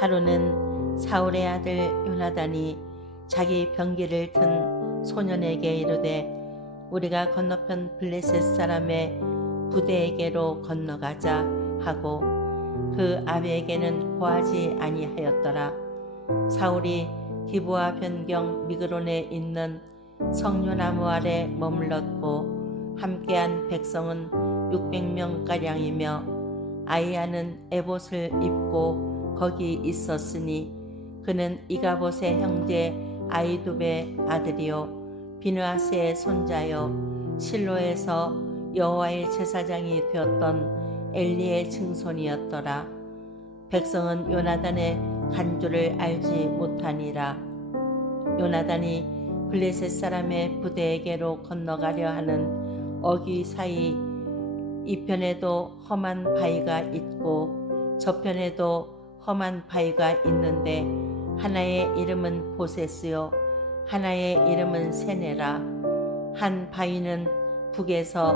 하루는 사울의 아들 요나단이 자기 병기를 든 소년에게 이르되 우리가 건너편 블레셋 사람의 부대에게로 건너가자 하고 그 아비에게는 고하지 아니하였더라. 사울이 기부와 변경 미그론에 있는 성류나무 아래 머물렀고 함께한 백성은 600명가량이며 아이야는 에봇을 입고 거기 있었으니 그는 이가봇의 형제 아이두베 아들이요 비누아스의 손자요 실로에서 여호와의 제사장이 되었던 엘리의 증손이었더라. 백성은 요나단의 간주를 알지 못하니라. 요나단이 블레셋 사람의 부대에게로 건너가려 하는 어귀 사이 이편에도 험한 바위가 있고 저편에도 험한 바위가 있는데 하나의 이름은 보세스요. 하나의 이름은 세네라. 한 바위는 북에서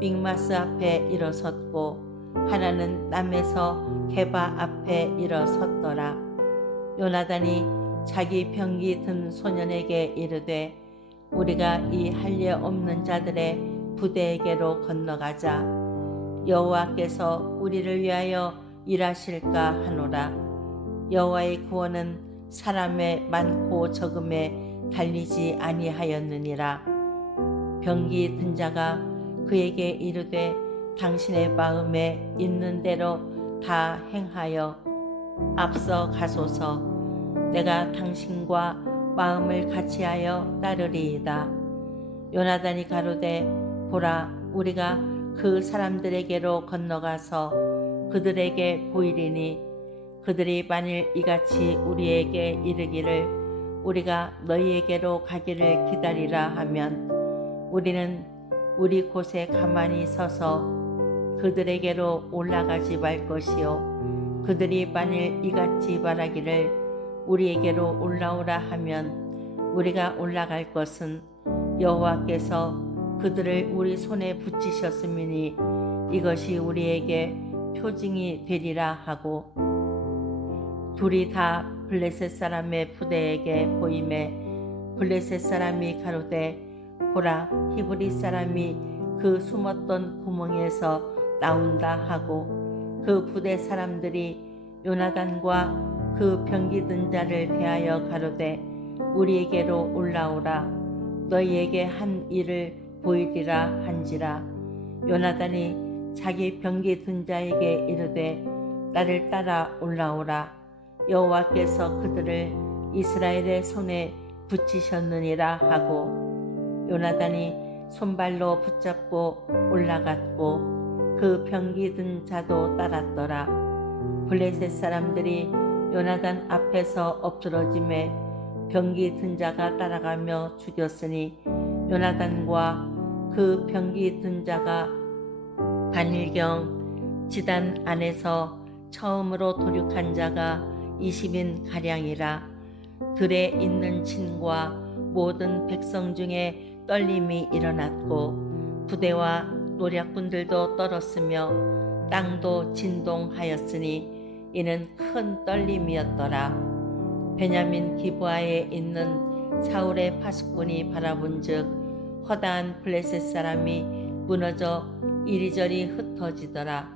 믹마스 앞에 일어섰고 하나는 남에서 게바 앞에 일어섰더라. 요나단이 자기 병기 든 소년에게 이르되 우리가 이 할례 없는 자들의 부대에게로 건너가자. 여호와께서 우리를 위하여 일하실까 하노라. 여호와의 구원은 사람의 많고 적음에 달리지 아니하였느니라. 병기 든 자가 그에게 이르되 당신의 마음에 있는 대로 다 행하여 앞서 가소서. 내가 당신과 마음을 같이하여 따르리이다. 요나단이 가로되 보라 우리가 그 사람들에게로 건너가서 그들에게 보이리니 그들이 만일 이같이 우리에게 이르기를 우리가 너희에게로 가기를 기다리라 하면 우리는 우리 곳에 가만히 서서 그들에게로 올라가지 말 것이요. 그들이 만일 이같이 말하기를 우리에게로 올라오라 하면 우리가 올라갈 것은 여호와께서 그들을 우리 손에 붙이셨음이니 이것이 우리에게 표징이 되리라 하고 둘이 다 블레셋 사람의 부대에게 보임에 블레셋 사람이 가로되 보라 히브리 사람이 그 숨었던 구멍에서 나온다 하고 그 부대 사람들이 요나단과 그 병기 든 자를 대하여 가로되 우리에게로 올라오라. 너희에게 한 일을 보이리라 한지라. 요나단이 자기 병기 든 자에게 이르되 나를 따라 올라오라. 여호와께서 그들을 이스라엘의 손에 붙이셨느니라 하고 요나단이 손발로 붙잡고 올라갔고 그 병기 든 자도 따랐더라. 블레셋 사람들이 요나단 앞에서 엎드러짐에 병기 든 자가 따라가며 죽였으니 요나단과 그 병기 든 자가 반일경 지단 안에서 처음으로 도륙한 자가 20인 가량이라 들에 있는 진과 모든 백성 중에 떨림이 일어났고 부대와 노략군들도 떨었으며 땅도 진동하였으니 이는 큰 떨림이었더라. 베냐민 기부아에 있는 사울의 파수꾼이 바라본즉 허다한 블레셋 사람이 무너져 이리저리 흩어지더라.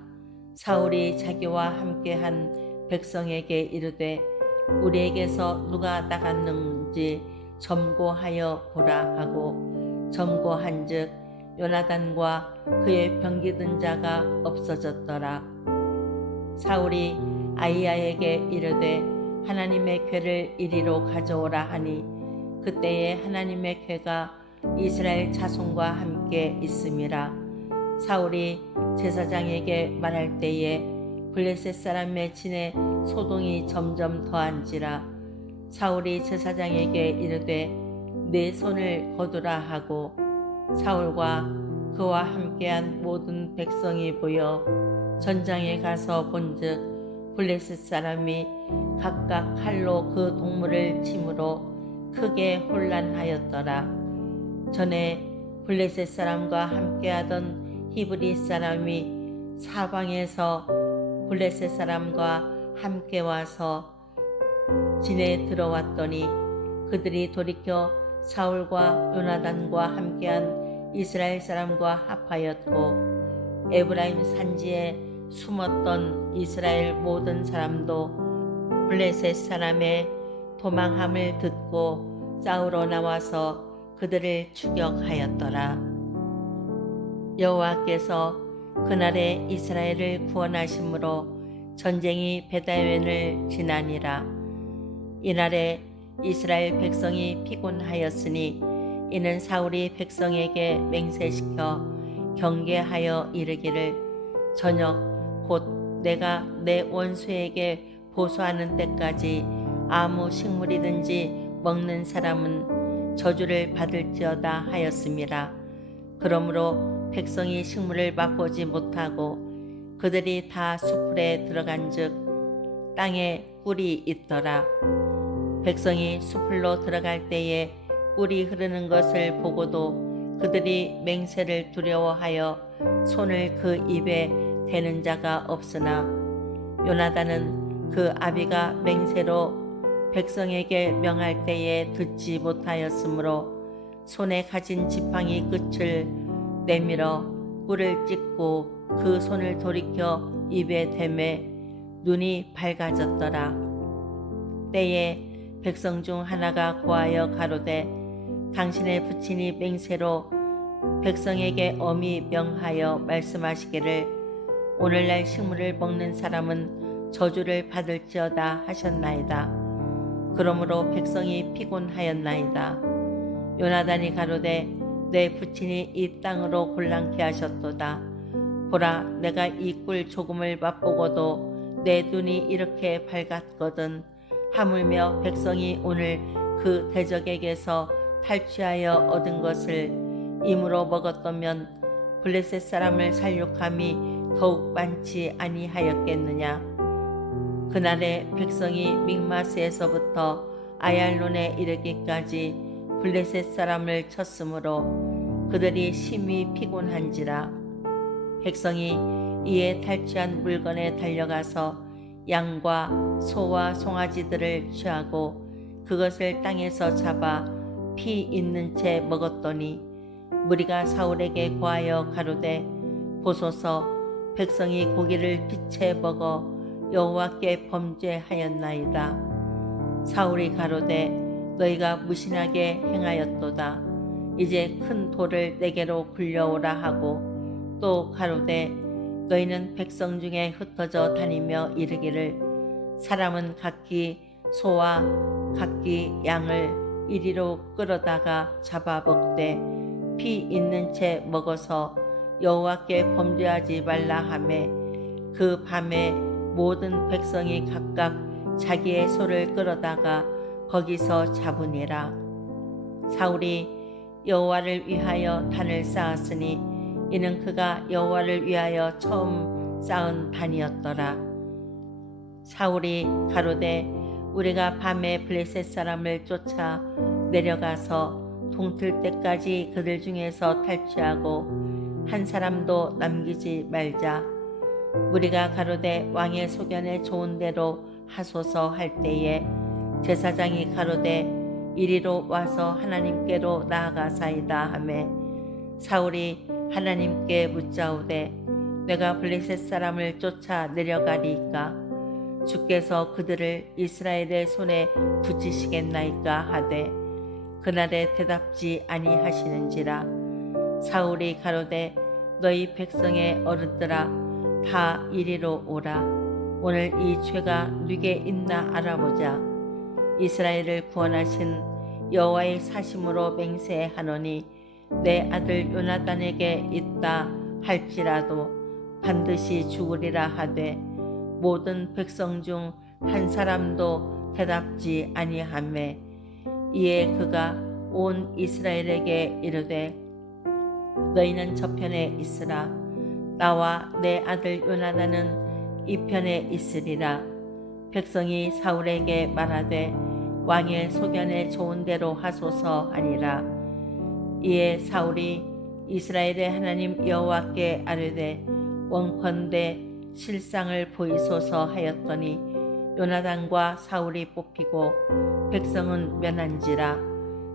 사울이 자기와 함께한 백성에게 이르되 우리에게서 누가 나갔는지 점고하여 보라 하고 점고한즉 요나단과 그의 병기든 자가 없어졌더라. 사울이 아이야에게 이르되 하나님의 궤를 이리로 가져오라 하니 그때에 하나님의 궤가 이스라엘 자손과 함께 있음이라. 사울이 제사장에게 말할 때에 블레셋 사람의 진에 소동이 점점 더한지라 사울이 제사장에게 이르되 내 손을 거두라 하고 사울과 그와 함께한 모든 백성이 보여 전장에 가서 본즉 블레셋 사람이 각각 칼로 그 동물을 침으로 크게 혼란하였더라. 전에 블레셋 사람과 함께하던 히브리 사람이 사방에서 블레셋 사람과 함께 와서 진에 들어왔더니 그들이 돌이켜 사울과 요나단과 함께한 이스라엘 사람과 합하였고 에브라임 산지에 숨었던 이스라엘 모든 사람도 블레셋 사람의 도망함을 듣고 싸우러 나와서 그들을 추격하였더라. 여호와께서 그날에 이스라엘을 구원하심으로 전쟁이 베다웬을 지나니라. 이날에 이스라엘 백성이 피곤하였으니 이는 사울이 백성에게 맹세시켜 경계하여 이르기를 저녁 곧 내가 내 원수에게 보수하는 때까지 아무 식물이든지 먹는 사람은 저주를 받을지어다 하였습니다. 그러므로 백성이 식물을 맛보지 못하고 그들이 다 수풀에 들어간즉 땅에 꿀이 있더라. 백성이 수풀로 들어갈 때에 꿀이 흐르는 것을 보고도 그들이 맹세를 두려워하여 손을 그 입에 대는 자가 없으나 요나단은 그 아비가 맹세로 백성에게 명할 때에 듣지 못하였으므로 손에 가진 지팡이 끝을 내밀어 꿀을 찍고 그 손을 돌이켜 입에 대매 눈이 밝아졌더라. 때에 백성 중 하나가 고하여 가로되 당신의 부친이 맹세로 백성에게 엄히 명하여 말씀하시기를 오늘날 식물을 먹는 사람은 저주를 받을지어다 하셨나이다. 그러므로 백성이 피곤하였나이다. 요나단이 가로되 내 부친이 이 땅으로 곤란케 하셨도다. 보라 내가 이 꿀 조금을 맛보고도 내 눈이 이렇게 밝았거든. 하물며 백성이 오늘 그 대적에게서 탈취하여 얻은 것을 임으로 먹었다면 블레셋 사람을 살육함이 더욱 많지 아니하였겠느냐. 그날에 백성이 믹마스에서부터 아얄론에 이르기까지 블레셋 사람을 쳤으므로 그들이 심히 피곤한지라 백성이 이에 탈취한 물건에 달려가서 양과 소와 송아지들을 취하고 그것을 땅에서 잡아 피 있는 채 먹었더니 무리가 사울에게 고하여 가로되 보소서 백성이 고기를 피채 먹어 여호와께 범죄하였나이다. 사울이 가로되 너희가 무신하게 행하였도다. 이제 큰 돌을 내게로 굴려오라 하고 또 가로되 너희는 백성 중에 흩어져 다니며 이르기를 사람은 각기 소와 각기 양을 이리로 끌어다가 잡아 먹되 피 있는 채 먹어서 여호와께 범죄하지 말라 하매 그 밤에 모든 백성이 각각 자기의 소를 끌어다가 거기서 잡으니라. 사울이 여호와를 위하여 단을 쌓았으니 이는 그가 여호와를 위하여 처음 쌓은 단이었더라. 사울이 가로되 우리가 밤에 블레셋 사람을 쫓아 내려가서 동틀 때까지 그들 중에서 탈취하고 한 사람도 남기지 말자. 우리가 가로되 왕의 소견에 좋은 대로 하소서 할 때에 제사장이 가로되 이리로 와서 하나님께로 나아가사이다 하매 사울이 하나님께 묻자오되 내가 블레셋 사람을 쫓아 내려가리이까 주께서 그들을 이스라엘의 손에 붙이시겠나이까 하되 그날에 대답지 아니하시는지라 사울이 가로되 너희 백성의 어른들아 다 이리로 오라. 오늘 이 죄가 누게 있나 알아보자. 이스라엘을 구원하신 여호와의 사심으로 맹세하노니 내 아들 요나단에게 있다 할지라도 반드시 죽으리라 하되 모든 백성 중 한 사람도 대답지 아니하매 이에 그가 온 이스라엘에게 이르되 너희는 저편에 있으라 나와 내 아들 요나단은 이 편에 있으리라. 백성이 사울에게 말하되 왕의 소견에 좋은 대로 하소서 하니라. 이에 사울이 이스라엘의 하나님 여호와께 아뢰되 원컨대 실상을 보이소서 하였더니 요나단과 사울이 뽑히고 백성은 면한지라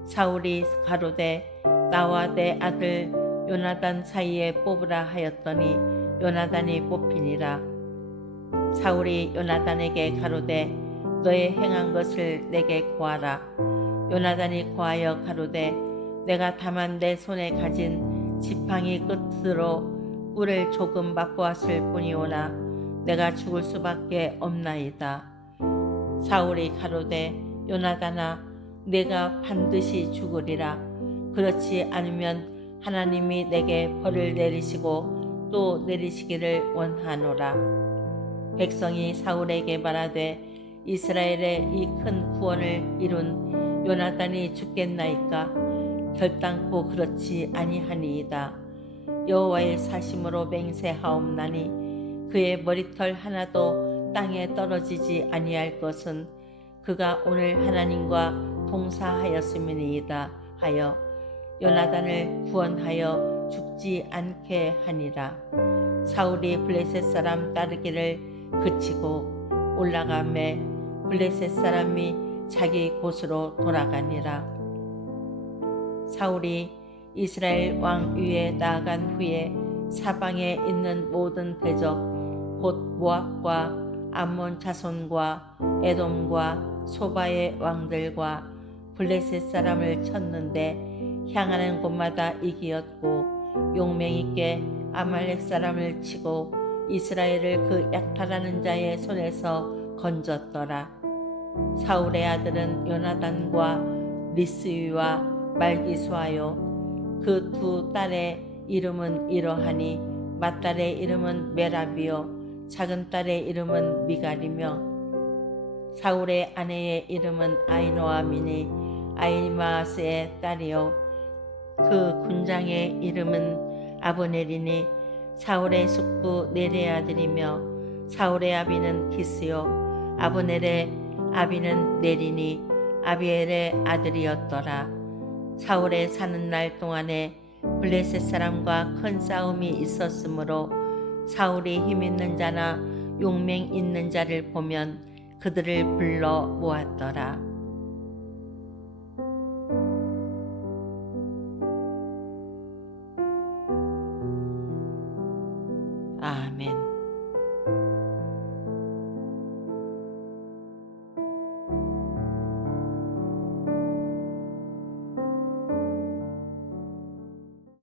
사울이 가로되 나와 내 아들 요나단 사이에 뽑으라 하였더니 요나단이 뽑히니라 사울이 요나단에게 가로되 너의 행한 것을 내게 고하라 요나단이 고하여 가로되 내가 다만 내 손에 가진 지팡이 끝으로 꿀을 조금 맛보았을 뿐이오나 내가 죽을 수밖에 없나이다. 사울이 가로되 요나단아 내가 반드시 죽으리라. 그렇지 않으면 하나님이 내게 벌을 내리시고 또 내리시기를 원하노라. 백성이 사울에게 말하되 이스라엘의 이 큰 구원을 이룬 요나단이 죽겠나이까 결단코 그렇지 아니하니이다. 여호와의 사심으로 맹세하옵나니 그의 머리털 하나도 땅에 떨어지지 아니할 것은 그가 오늘 하나님과 동사하였음이니이다 하여 요나단을 구원하여 죽지 않게 하니라. 사울이 블레셋 사람 따르기를 그치고 올라가매 블레셋 사람이 자기 곳으로 돌아가니라. 사울이 이스라엘 왕 위에 나아간 후에 사방에 있는 모든 대적 곧 모압과 암몬 자손과 에돔과 소바의 왕들과 블레셋 사람을 쳤는데 향하는 곳마다 이기었고 용맹 있게 아말렉 사람을 치고 이스라엘을 그 약탈하는 자의 손에서 건졌더라. 사울의 아들은 요나단과 리스위와 말기수하요 그두 딸의 이름은 이러하니 맏딸의 이름은 메라비요 작은 딸의 이름은 미갈이며 사울의 아내의 이름은 아이노아미니 아이마스의 딸이요. 그 군장의 이름은 아브넬이니 사울의 숙부 네레 아들이며 사울의 아비는 기스요. 아브넬의 아비는 네리니 아비엘의 아들이었더라 사울의 사는 날 동안에 블레셋 사람과 큰 싸움이 있었으므로 사울이 힘 있는 자나 용맹 있는 자를 보면 그들을 불러 모았더라.